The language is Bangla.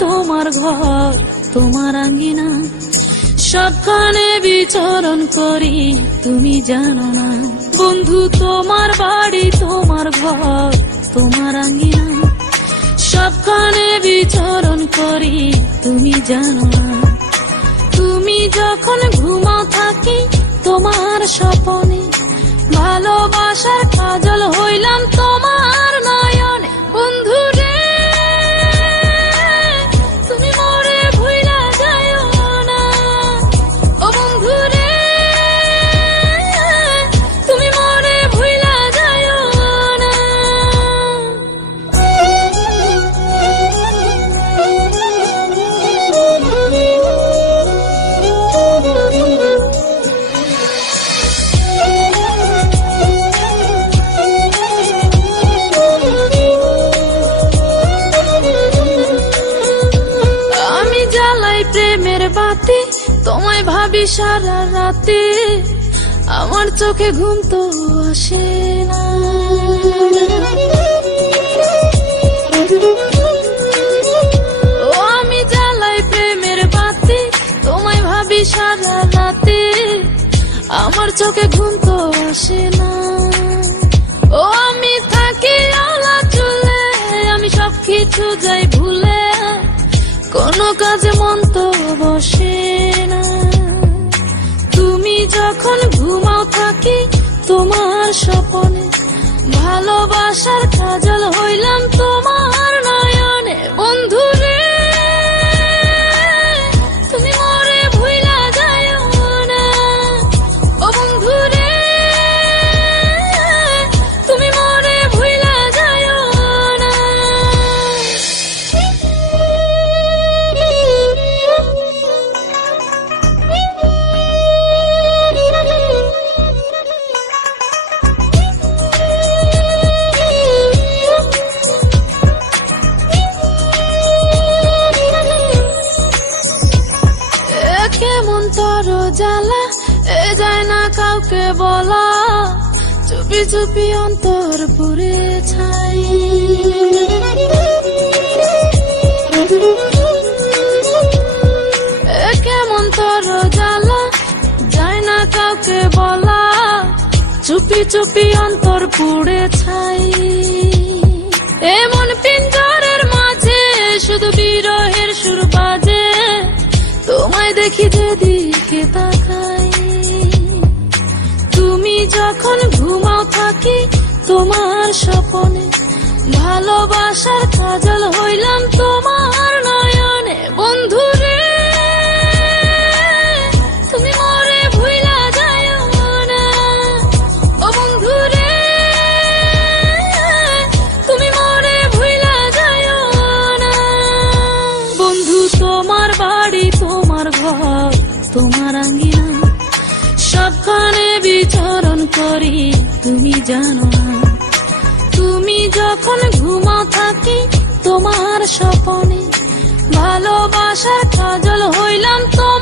তোমার ঘর তোমার আঙ্গিনা, সবখানে বিচরণ করি তুমি জানো না। বন্ধু তোমার বাড়ি তোমার ঘর তোমার আঙ্গিনা, সবখানে বিচরণ করি তুমি জানো না। তুমি যখন ঘুমাও থাকি তোমার স্বপনে, ভালোবাসার কাজল হইলাম তোমার নয়নে। বন্ধু রে তুমি মরে ভুইলা যাইও না, ও বন্ধু রে তুমি মরে ভুইলা যাইও না। প্রেমের বাতি তোমায় ভাবি সারা রাতে, আমার চোখে ঘুম তো আসে না। ও আমি জ্বালাই প্রেমের বাতি তোমায় ভাবি সারা রাতে, আমার চোখে ঘুম তো আসে না। ও আমি থাকি আলা চুলে, আমি সবকিছু যাই ভুলে, কোনো কাজে মন তো বসে না। তুমি যখন ঘুমাও থাকি তোমার স্বপনে, ভালোবাসার কাজল হইলাম তোমার নয়নে। বন্ধু রে তুমি মরে ভুইলা যাইও না, ও বন্ধু রে তুমি মরে ভুইলা যাইও না। কেমন তর জ্বালা এ যায় না কাউকে বলা, চুপি চুপি অন্তর পুরে ছাই। কেমন তর জ্বালা যায় না কাউকে বলা, চুপি চুপি অন্তর পুড়ে ছাই। এমন পিঞ্জরের মাঝে শুধু বিরহের সুর বাজে, তোমায় দেখি যেদিকে তাকাই। তুমি যখন ঘুমাও থাকি তোমার স্বপনে, ভালোবাসার কাজল হইলাম তোমার নয়নে। বন্ধু রে তুমি মরে ভুইলা যাইও না, ও বন্ধু রে তুমি মরে ভুইলা যাইও না। বন্ধু তোমার বাড়ি তোমার ঘর তোমার আঙ্গিনা, সবখানে বিচরণ করি তুমি জানো না। তুমি যখন ঘুমাও থাকি তোমার স্বপনে, ভালোবাসার কাজল হইলাম তোমার